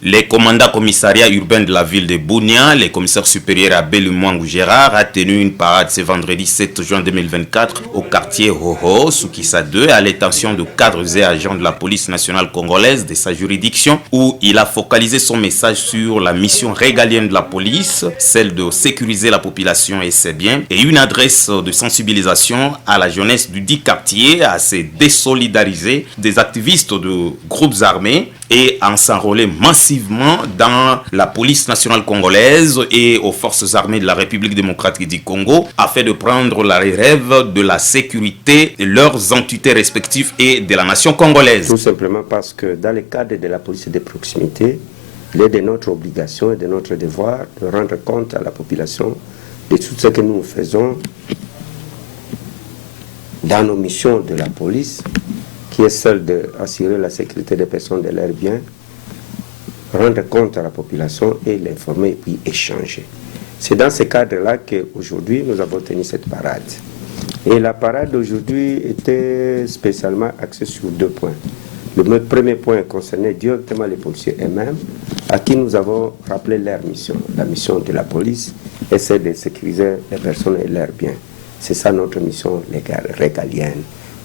Les commandants commissariats urbains de la ville de Bunia, les commissaires supérieurs Abel Mwangou Gérard, a tenu une parade ce vendredi 7 juin 2024 au quartier Hoho, Soukissa 2, à l'intention de cadres et agents de la police nationale congolaise de sa juridiction, où il a focalisé son message sur la mission régalienne de la police, celle de sécuriser la population et ses biens, et une adresse de sensibilisation à la jeunesse du dit quartier à se désolidariser des activistes de groupes armés et à s'enrôler massivement dans la police nationale congolaise et aux forces armées de la République démocratique du Congo afin de prendre la relève de la sécurité de leurs entités respectives et de la nation congolaise. Tout simplement parce que dans le cadre de la police de proximité, il est de notre obligation et de notre devoir de rendre compte à la population de tout ce que nous faisons dans nos missions de la police, qui est celle d'assurer la sécurité des personnes et de leurs biens, rendre compte à la population et l'informer et puis échanger. C'est dans ce cadre-là qu'aujourd'hui nous avons tenu cette parade. Et la parade d'aujourd'hui était spécialement axée sur 2 points. Le premier point concernait directement les policiers eux-mêmes, à qui nous avons rappelé leur mission. La mission de la police est celle de sécuriser les personnes et leurs biens. C'est ça notre mission régalienne.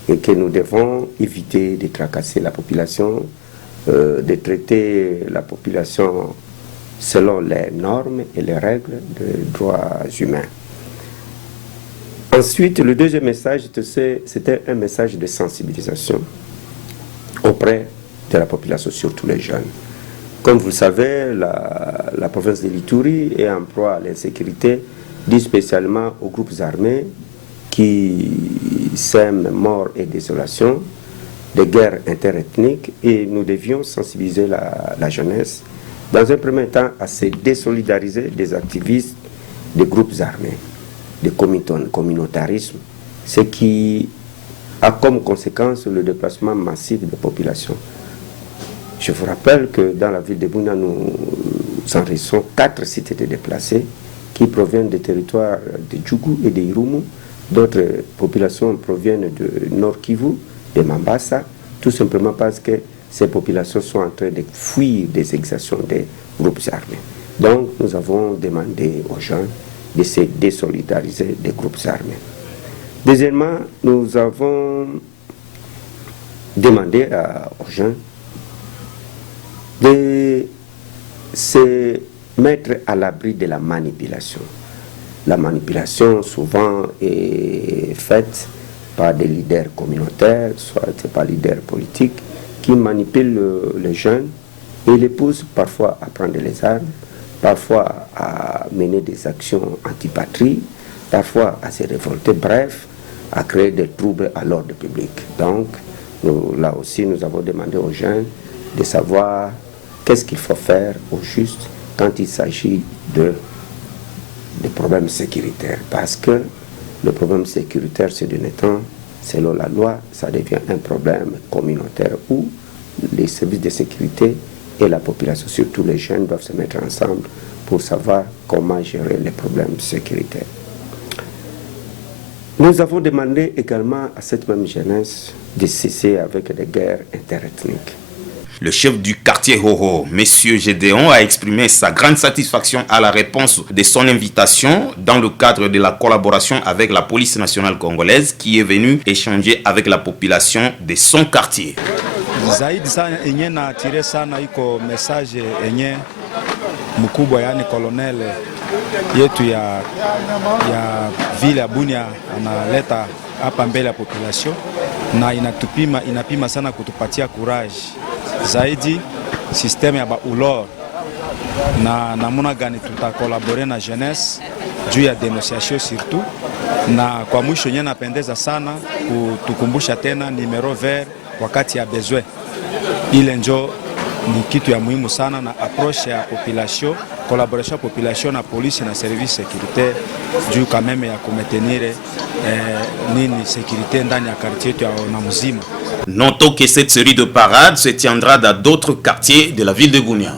Et que nous devons éviter de tracasser la population, de traiter la population selon les normes et les règles des droits humains. Ensuite, le deuxième message, c'était un message de sensibilisation auprès de la population, surtout les jeunes. Comme vous le savez, la province de l'Ituri est en proie à l'insécurité, due spécialement aux groupes armés qui sèment mort et désolation, des guerres interethniques, et nous devions sensibiliser la jeunesse, dans un premier temps, à se désolidariser des activistes des groupes armés, des communautarisme, ce qui a comme conséquence le déplacement massif de population. Je vous rappelle que dans la ville de Bunia, nous enregistrons 4 sites de déplacés qui proviennent des territoires de Djougou et de Irumu. D'autres populations proviennent de Nord Kivu, de Mambasa, tout simplement parce que ces populations sont en train de fuir des exactions des groupes armés. Donc nous avons demandé aux gens de se désolidariser des groupes armés. Deuxièmement, nous avons demandé aux gens de se mettre à l'abri de la manipulation. La manipulation souvent est faite par des leaders communautaires, soit par des leaders politiques, qui manipulent les jeunes et les poussent parfois à prendre les armes, parfois à mener des actions antipatrie, parfois à se révolter, bref, à créer des troubles à l'ordre public. Donc, là aussi, nous avons demandé aux jeunes de savoir qu'est-ce qu'il faut faire au juste quand il s'agit de problèmes sécuritaires. Parce que le problème sécuritaire, c'est de temps, selon la loi, ça devient un problème communautaire où les services de sécurité et la population, surtout les jeunes, doivent se mettre ensemble pour savoir comment gérer les problèmes sécuritaires. Nous avons demandé également à cette même jeunesse de cesser avec des guerres interethniques. Le chef du quartier Hoho, M. Gédéon, a exprimé sa grande satisfaction à la réponse de son invitation dans le cadre de la collaboration avec la police nationale congolaise qui est venue échanger avec la population de son quartier. Zaidi sana enye na atire sana iko message enye mkubwa yani colonel yetu ya vile ya Bunia analeta hapa mbele ya population na inapima sana kutupatia courage zaidi systeme ya baulor na namuna gani tutakolabore na jeunesse juu ya dénonciation surtout, na kwa mwisho nye napendeza sana kutukumbusha tena numero vert wakati ya besoin. Ile njo ni kitu ya muhimu sana na approche ya population, collaboration ya population na police na service sécuritaire juu quand même ya kumetenire nini sécurité ndani ya quartier yetu ya Namuzima. Notons que cette série de parades se tiendra dans d'autres quartiers de la ville de Bunia.